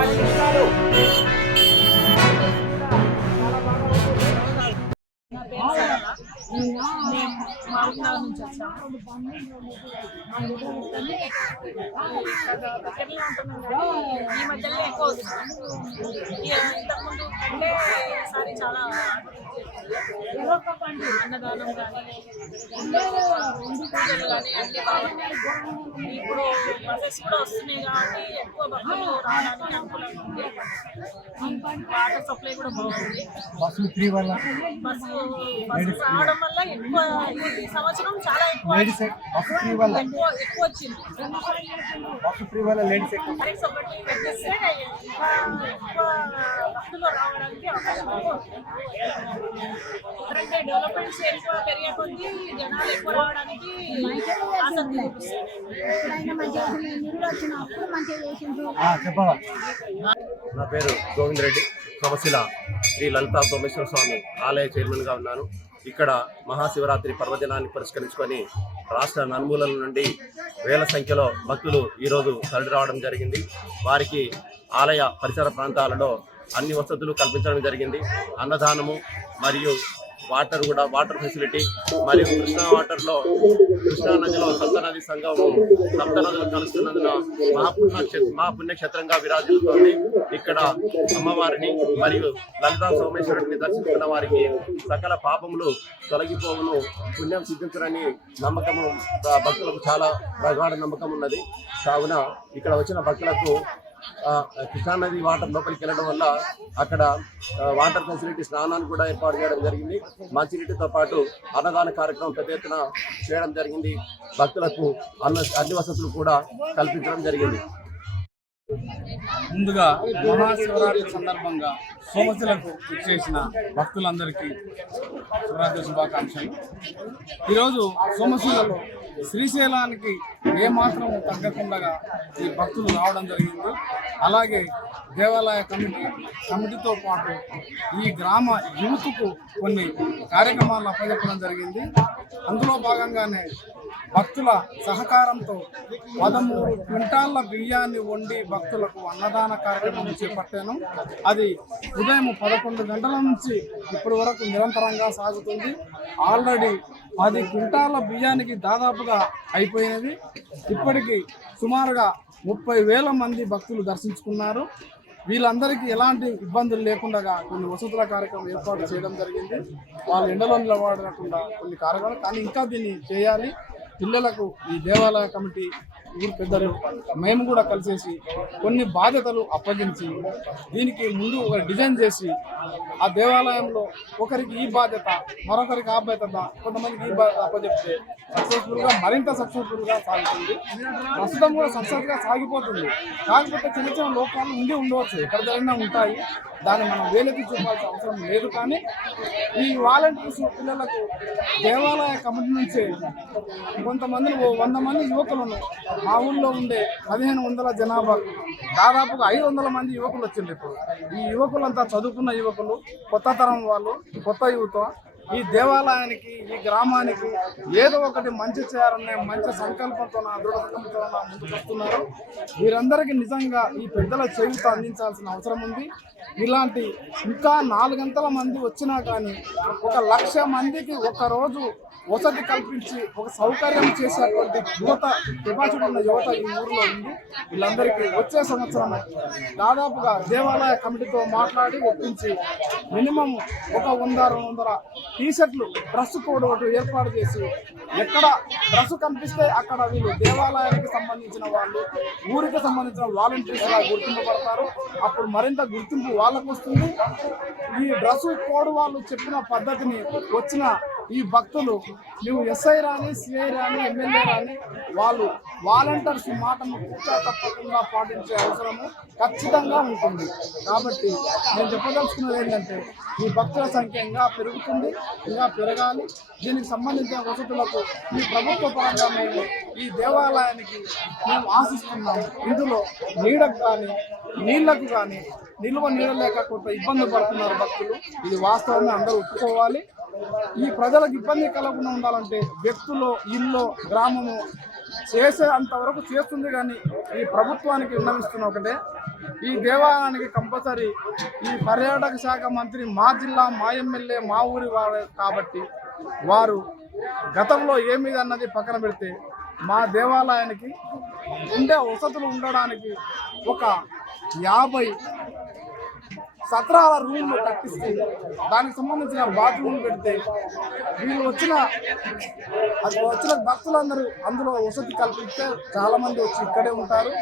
10 నిమిషాలు. మారుమూల నుంచి వచ్చాము. దగ్గరలో ఉంటున్నాం కానీ ఈ మధ్యలో ఎక్కువ వస్తుంది. ఇంతకుముందు కంటే ఈసారి చాలా అన్నదానం కానీ పూజలు కానీ అన్ని బాగున్నాయి. ఇప్పుడు బసెస్ కూడా వస్తున్నాయి కాబట్టి ఎక్కువ భక్తులు రావడానికి అనుకూలంగా ఉంది. వాటర్ సప్లై కూడా బాగుంది. బస్సు రావడం వల్ల ఎక్కువ ఈ సంవత్సరం చాలా ఎక్కువ వచ్చింది. టారిఫ్స్ ఒకటి పెట్టిస్తే ఇంకా ఎక్కువ భక్తులు రావడానికి అవకాశం అంటే డెవలప్మెంట్స్ ఎక్కువ పెరిగే కొద్దీ జనాలు ఎక్కువ రావడానికి ఆసక్తి నా పేరు గోవింద్ రెడ్డి, సమశిల శ్రీ లలితా సోమేశ్వర స్వామి ఆలయ చైర్మన్గా ఉన్నాను. ఇక్కడ మహాశివరాత్రి పర్వదినాన్ని పురస్కరించుకొని రాష్ట్ర నలుమూలల నుండి వేల సంఖ్యలో భక్తులు ఈరోజు తరలి రావడం జరిగింది. వారికి ఆలయ పరిసర ప్రాంతాలలో అన్ని వసతులు కల్పించడం జరిగింది. అన్నదానము మరియు వాటర్ ఫెసిలిటీ మరియు కృష్ణా నదిలో సప్తనది సంగమం, సప్తనదులు కలుస్తున్నందున మహాపుణ్యక్షేత్రంగా విరాజిల్లుతోంది. ఇక్కడ అమ్మవారిని మరియు లలితా సోమేశ్వరుడిని దర్శించుకున్న వారికి సకల పాపములు తొలగిపోవును, పుణ్యం సిద్ధించునని నమ్మకము భక్తులకు చాలా ప్రగాఢ నమ్మకం ఉన్నది. కావున ఇక్కడ వచ్చిన భక్తులకు కృష్ణానది వాటర్ లోపలికి వెళ్ళడం వల్ల అక్కడ వాటర్ ఫెసిలిటీ స్నానాన్ని కూడా ఏర్పాటు చేయడం జరిగింది. మంచినీటితో పాటు అన్నదాన కార్యక్రమం పెద్ద ఎత్తున చేయడం జరిగింది. భక్తులకు అన్ని వసతులు కూడా కల్పించడం జరిగింది. ముందుగా మహాశివరాత్రి సందర్భంగా సోమశిలకు చేసిన భక్తులందరికీ శివరాత్రి శుభాకాంక్షలు. ఈరోజు సోమశిలలో శ్రీశైలానికి ఏమాత్రం తగ్గకుండా ఈ భక్తులు రావడం జరిగింది. అలాగే దేవాలయ కమిటీతో పాటు ఈ గ్రామ యూత్కు కొన్ని కార్యక్రమాలు అప్పచెప్పడం జరిగింది. అందులో భాగంగానే భక్తుల సహకారంతో 13 క్వింటాళ్ల బియ్యాన్ని వండి భక్తులకు అన్నదాన కార్యక్రమం చేపట్టాను. అది ఉదయం 11 గంటల నుంచి ఇప్పటి వరకు నిరంతరంగా సాగుతుంది. ఆల్రెడీ 10 క్వింటాళ్ల బియ్యానికి దాదాపుగా అయిపోయినది. ఇప్పటికీ సుమారుగా 30,000 మంది భక్తులు దర్శించుకున్నారు. వీళ్ళందరికీ ఎలాంటి ఇబ్బందులు లేకుండా కొన్ని వసతుల కార్యక్రమం ఏర్పాటు చేయడం జరిగింది. వాళ్ళు ఎండలో నిలబడకుండా కొన్ని కార్యక్రమాలు, కానీ ఇంకా దీన్ని చేయాలి. పిల్లలకు ఈ దేవాలయ కమిటీ ఊరు పెద్దలు మేము కూడా కలిసేసి కొన్ని బాధ్యతలు అప్పగించి దీనికి ముందు ఒక డిజైన్ చేసి ఆ దేవాలయంలో ఒకరికి ఈ బాధ్యత, మరొకరికి ఆ బాధ్యత, కొంతమందికి ఈ బాధ్యత అప్పచెప్తే మరింత సక్సెస్ఫుల్గా సాగుతుంది. ప్రస్తుతం కూడా సక్సెస్గా సాగిపోతుంది. కాకపోతే చిన్న చిన్న లోపాలు ఉండవచ్చు, ఎక్కడ జరిగినా ఉంటాయి. దాన్ని మనం వేలెత్తి చూపాల్సిన అవసరం లేదు. కానీ ఈ వాలంటీర్స్ పిల్లలకు దేవాలయ కమిటీ నుంచే కొంతమందిని 100 మంది యువకులను మా ఊళ్ళో ఉండే 1500 జనాభా దాదాపుగా 500 మంది యువకులు వచ్చిండ్రు. ఇప్పుడు ఈ యువకులంతా చదువుకున్న యువకులు, కొత్త తరం వాళ్ళు, కొత్త యువత ఈ దేవాలయానికి, ఈ గ్రామానికి ఏదో ఒకటి మంచి చేయాలనే మంచి సంకల్పంతో, దృఢ సంకల్పంతో ముందుకు వస్తున్నారు. వీరందరికీ నిజంగా ఈ పెద్దల చేయూత అందించాల్సిన అవసరం ఉంది. ఇలాంటి ఇంకా 400 మంది వచ్చినా కానీ 1,00,000 మందికి ఒకరోజు వసతి కల్పించి ఒక సౌకర్యం చేసేటువంటి కెపాసిటీ ఉన్న యువత ఈ ఊరిలో ఉంది. వీళ్ళందరికీ వచ్చే సంవత్సరం దాదాపుగా దేవాలయ కమిటీతో మాట్లాడి ఒప్పించి మినిమం ఒక 100-200 టీ-షర్ట్లు, డ్రెస్ కోడ్ ఒకటి ఏర్పాటు చేసి ఎక్కడ డ్రెస్ కనిపిస్తే అక్కడ వీళ్ళు దేవాలయానికి సంబంధించిన వాళ్ళు, ఊరికి సంబంధించిన వాలంటీర్స్గా గుర్తింపబడతారు. అప్పుడు మరింత గుర్తింపు వాళ్ళకు వస్తుంది. ఈ డ్రెస్ కోడ్ వాళ్ళు చెప్పిన పద్ధతిని వచ్చిన ఈ భక్తులు నువ్వు ఎస్ఐ రాని, సిఐ రాని, ఎమ్మెల్యే రాని వాళ్ళు వాలంటీర్స్ మాటను తప్పకుండా పాటించే అవసరము ఖచ్చితంగా ఉంటుంది. కాబట్టి నేను చెప్పదలుచుకున్నది ఏంటంటే ఈ భక్తుల సంఖ్య ఇంకా పెరుగుతుంది, ఇంకా పెరగాలి. దీనికి సంబంధించిన వసతులకు ఈ ప్రభుత్వ పరంగా మేము ఈ దేవాలయానికి మేము ఆశిస్తున్నాము. ఇందులో నీడకు కానీ, నీళ్లకు కానీ నిల్వ నీడ లేక కొంత ఇబ్బంది పడుతున్నారు భక్తులు. ఇది వాస్తవాన్ని అందరూ ఒప్పుకోవాలి. ఈ ప్రజలకు ఇబ్బంది కలగకుండా ఉండాలంటే వ్యక్తులు, ఇల్లు, గ్రామము చేసే అంతవరకు చేస్తుంది. కానీ ఈ ప్రభుత్వానికి విన్నవిస్తున్న ఒకటే, ఈ దేవాలయానికి కంపల్సరీ ఈ పర్యాటక శాఖ మంత్రి మా జిల్లా మా ఎమ్మెల్యే మా ఊరి వారు కాబట్టి వారు గతంలో ఏమిది అన్నది పక్కన పెడితే మా దేవాలయానికి ఉండే వసతులు ఉండడానికి ఒక 50 సత్రాల రూమ్లు కట్టిస్తే దానికి సంబంధించిన బాత్రూమ్లు పెడితే వీళ్ళు వచ్చిన భక్తులందరూ అందులో వసతి కల్పిస్తే చాలామంది వచ్చి ఇక్కడే ఉంటారు.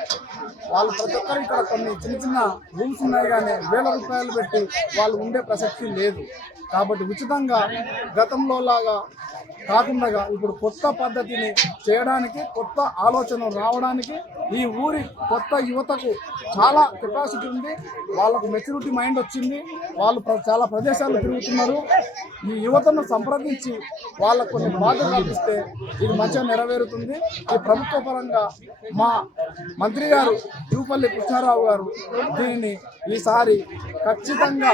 వాళ్ళు ప్రతి ఒక్కరు ఇక్కడ కొన్ని చిన్న రూమ్స్ ఉన్నాయి కానీ 1000 రూపాయలు పెట్టి వాళ్ళు ఉండే ప్రసక్తి లేదు. కాబట్టి ఉచితంగా గతంలో లాగా కాకుండా ఇప్పుడు కొత్త పద్ధతిని చేయడానికి, కొత్త ఆలోచన రావడానికి ఈ ఊరి కొత్త యువతకు చాలా కెపాసిటీ ఉంది. వాళ్ళకు మెచ్యూరిటీ మైండ్ వచ్చింది. వాళ్ళు చాలా ప్రదేశాలు తిరుగుతున్నారు. ఈ యువతను సంప్రదించి వాళ్ళకు కొన్ని బాధ్యతలు కల్పిస్తే ఇది మంచిగా నెరవేరుతుంది. ఈ ప్రభుత్వ పరంగా మా మంత్రి గారు జూపల్లి కృష్ణారావు గారు దీనిని ఈసారి ఖచ్చితంగా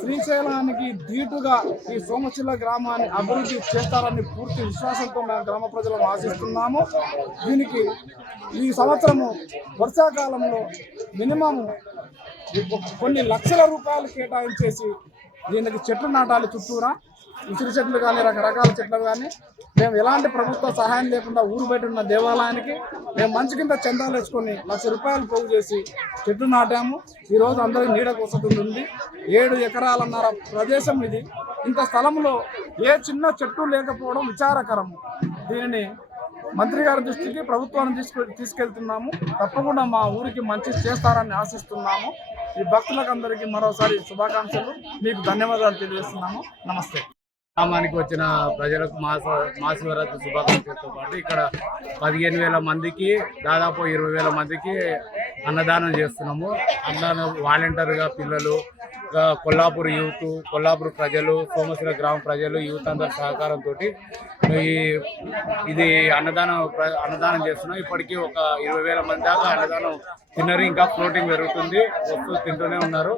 శ్రీశైలానికి ధీటుగా ఈ సోమశిల గ్రామాన్ని అభివృద్ధి చేస్తారని పూర్తి విశ్వాసంతో మేము గ్రామ ప్రజలను ఆశిస్తున్నాము. దీనికి ఈ సంవత్సరము వర్షాకాలంలో మినిమం కొన్ని లక్షల రూపాయలు కేటాయించేసి దీనికి చెట్లు నాటాలి. చుట్టూరా ఉసిరి చెట్లు కానీ రకరకాల చెట్లు కానీ మేము ఎలాంటి ప్రభుత్వ సహాయం లేకుండా ఊరు బయట ఉన్న దేవాలయానికి మేము మంచి కింద చందాలు వేసుకొని 1,00,000 రూపాయలు పోగు చేసి చెట్లు నాటాము. ఈరోజు అందరికీ నీడకు వసతి ఉంది. 7 ఎకరాలన్నర ప్రదేశం ఇది. ఇంత స్థలంలో ఏ చిన్న చెట్టు లేకపోవడం విచారకరం. దీనిని మంత్రి గారి దృష్టికి ప్రభుత్వాన్ని తీసుకెళ్తున్నాము. తప్పకుండా మా ఊరికి మంచి చేస్తారని ఆశిస్తున్నాము. ఈ భక్తులకు అందరికీ మరోసారి శుభాకాంక్షలు, మీకు ధన్యవాదాలు తెలియజేస్తున్నాము. నమస్తే. గ్రామానికి వచ్చిన ప్రజలకు మహాశివరాత్రి శుభాకాంక్షలతో పాటు ఇక్కడ 15,000 మందికి దాదాపు 20,000 మందికి అన్నదానం చేస్తున్నాము. అన్నదానం వాలంటీర్గా పిల్లలు, కొల్లాపూర్ యూత్, కొల్లాపూర్ ప్రజలు, సోమశిల గ్రామ ప్రజలు, యూత్ అందరి సహకారంతో ఇది అన్నదానం చేస్తున్నాం. ఇప్పటికీ ఒక 20,000 మంది దాకా అన్నదానం తిన్నారు. ఇంకా ఫ్లోటింగ్ పెరుగుతుంది, వస్తూ తింటూనే ఉన్నారు.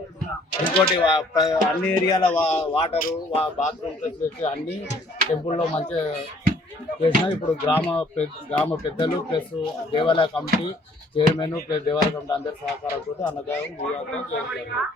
ఇంకోటి అన్ని ఏరియాల వాటరు, బాత్రూమ్ ఫెసిలిటీ అన్ని టెంపుల్లో మంచిగా చేసినారు. ఇప్పుడు గ్రామ పెద్దలు ప్లస్ దేవాలయ కమిటీ చైర్మన్ ప్లస్ దేవాలయ కమిటీ అందరి సహకారంతో అన్నదానం చేస్తారు.